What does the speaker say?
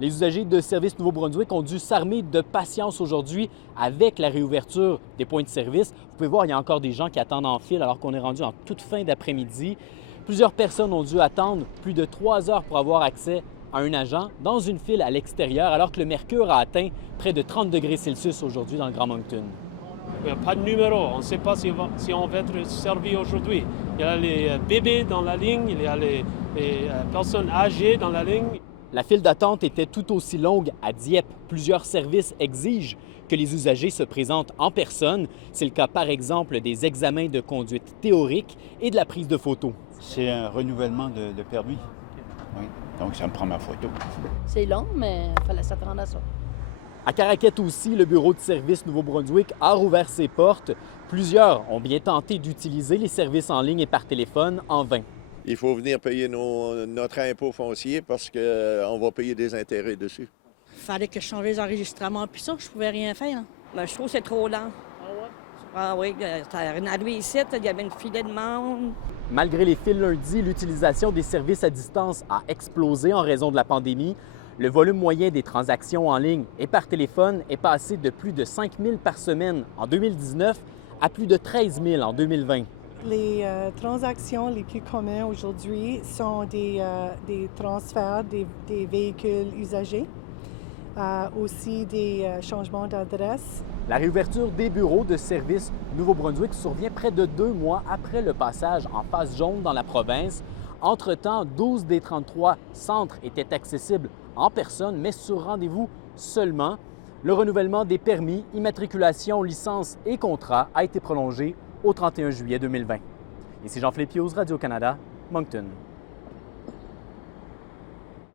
Les usagers de Service Nouveau-Brunswick ont dû s'armer de patience aujourd'hui avec la réouverture des points de service. Vous pouvez voir, il y a encore des gens qui attendent en file alors qu'on est rendu en toute fin d'après-midi. Plusieurs personnes ont dû attendre plus de 3 heures pour avoir accès à un agent dans une file à l'extérieur alors que le mercure a atteint près de 30 degrés Celsius aujourd'hui dans le Grand Moncton. Il n'y a pas de numéro, on ne sait pas si on va être servi aujourd'hui. Il y a les bébés dans la ligne, il y a les personnes âgées dans la ligne. La file d'attente était tout aussi longue à Dieppe. Plusieurs services exigent que les usagers se présentent en personne. C'est le cas, par exemple, des examens de conduite théorique et de la prise de photos. C'est un renouvellement de permis. Oui. Donc, ça me prend ma photo. C'est long, mais il fallait s'attendre à ça. À Caraquette aussi, le bureau de service Nouveau-Brunswick a rouvert ses portes. Plusieurs ont bien tenté d'utiliser les services en ligne et par téléphone en vain. Il faut venir payer notre impôt foncier parce qu'on va payer des intérêts dessus. Il fallait que je change les enregistrements, puis ça, je pouvais rien faire. Ben, je trouve que c'est trop lent. Ah oui, t'as arrivé ici, il y avait une filée de monde. Malgré les files lundi, l'utilisation des services à distance a explosé en raison de la pandémie. Le volume moyen des transactions en ligne et par téléphone est passé de plus de 5 000 par semaine en 2019 à plus de 13 000 en 2020. Les transactions les plus communes aujourd'hui sont des transferts des véhicules usagés, aussi des changements d'adresse. La réouverture des bureaux de service Nouveau-Brunswick survient près de 2 mois après le passage en phase jaune dans la province. Entre-temps, 12 des 33 centres étaient accessibles en personne, mais sur rendez-vous seulement. Le renouvellement des permis, immatriculation, licences et contrats a été prolongé au 31 juillet 2020. Ici Jean-Philippe Hughes, Radio-Canada, Moncton.